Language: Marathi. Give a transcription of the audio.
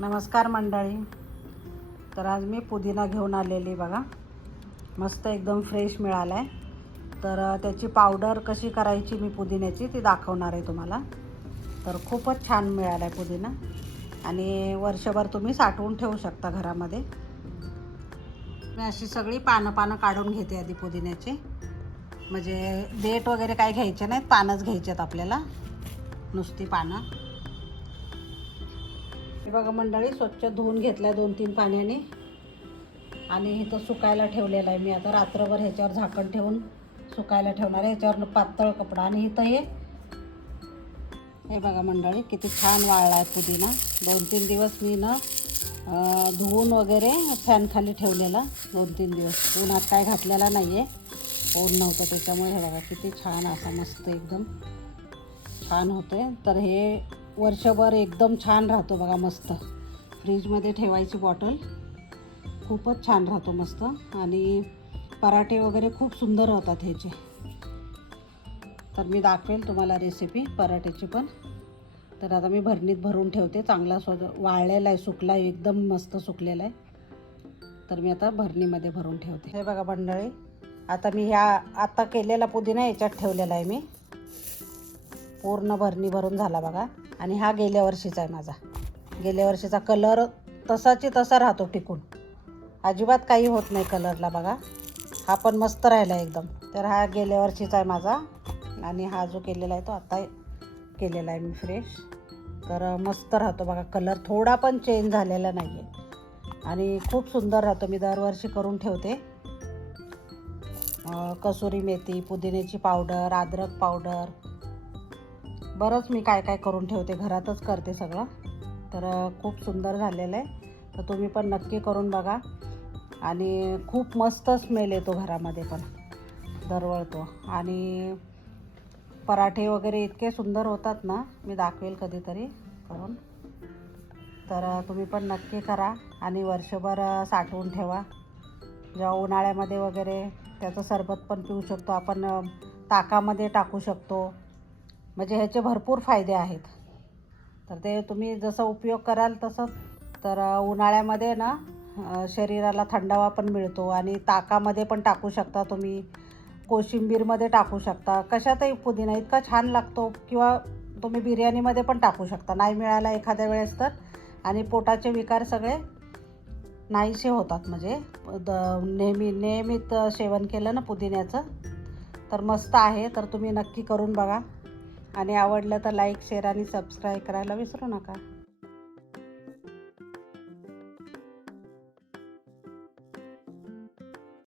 नमस्कार मंडळी. तर आज मी पुदिना घेऊन आलेली बघा. मस्त एकदम फ्रेश मिळाला आहे तर त्याची पावडर कशी करायची मी पुदिन्याची ती दाखवणार आहे तुम्हाला. तर खूपच छान मिळाला आहे पुदिना. आणि वर्षभर तुम्ही साठवून ठेवू शकता घरामध्ये. मी अशी सगळी पानं पानं काढून घेते आधी पुदिन्याची. म्हणजे देठ वगैरे काय घ्यायचे नाहीत पानंच घ्यायचे आहेत आपल्याला. नुसती पानं. हे बघा मंडळी स्वच्छ धुवून घेतलं दोन तीन पाण्याने. आणि इथं सुकायला ठेवलेलं आहे मी. आता रात्रभर ह्याच्यावर झाकण ठेवून सुकायला ठेवणार आहे. ह्याच्यावर पातळ कपडा. आणि इथं हे हे बघा मंडळी किती छान वाळला आहे पुदिना. दोन तीन दिवस मी ना धुवून वगैरे फॅनखाली ठेवलेला. दोन तीन दिवस. उन्हात काय घातलेला नाही आहे ऊन नव्हतं त्याच्यामुळे. हे बघा किती छान असा मस्त एकदम छान होते तर हे वर्षभर एकदम छान राहतो बघा मस्त. फ्रीजमध्ये ठेवायची बॉटल. खूपच छान राहतो मस्त. आणि पराठे वगैरे खूप सुंदर होतात ह्याचे. तर मी दाखवेल तुम्हाला रेसिपी पराठ्याची पण. तर आता मी भरणीत भरून ठेवते. चांगला स्वद वाळलेला आहे सुकला आहे एकदम मस्त सुकलेला आहे. तर मी आता भरणीमध्ये भरून ठेवते. हे बघा मंडळी आता मी ह्या आता केलेला पुदिना याच्यात ठेवलेला आहे मी. पूर्ण भरणी भरून झाला बघा. आणि हा गेल्या वर्षीचा आहे माझा. गेल्या वर्षीचा कलर तसाची तसा राहतो टिकून. अजिबात काही होत नाही कलरला बघा. हा पण मस्त राहिला एकदम. तर हा गेल्या वर्षीचा आहे माझा. आणि हा जो केलेला आहे तो आता केलेला आहे मी फ्रेश तर मस्त राहतो बघा कलर. थोडा पण चेंज झालेला नाही आहे आणि खूप सुंदर राहतो. मी दरवर्षी करून ठेवते. कसुरी मेथी पुदिन्याची पावडर अद्रक पावडर बरंच मी काय काय करून ठेवते घरातच करते सगळं. तर खूप सुंदर झालेलं आहे. तर तुम्ही पण नक्की करून बघा. आणि खूप मस्त स्मेल येतो घरामध्ये पण दरवळतो. आणि पराठे वगैरे इतके सुंदर होतात ना मी दाखवेल कधीतरी करून. तर तुम्ही पण नक्की करा आणि वर्षभर साठवून ठेवा. जेव्हा उन्हाळ्यामध्ये वगैरे त्याचं सरबत पण पिऊ शकतो. आपण ताकामध्ये टाकू शकतो. म्हणजे ह्याचे भरपूर फायदे आहेत. तर ते तुम्ही जसं उपयोग कराल तसं तर उन्हाळ्यामध्ये ना शरीराला थंडावा पण मिळतो आणि ताकामध्ये पण टाकू शकता तुम्ही. कोशिंबीरमध्ये टाकू शकता. कशातही पुदिना इतका छान लागतो किंवा तुम्ही बिर्याणीमध्ये पण टाकू शकता. नाही मिळाला एखाद्या वेळेस तर. आणि पोटाचे विकार सगळे नाहीसे होतात म्हणजे द नेहमी नियमित सेवन केलं ना पुदिन्याचं तर मस्त आहे. तर तुम्ही नक्की करून बघा. आणि आवडलं तर लाईक शेअर आणि सबस्क्राईब करायला विसरू नका.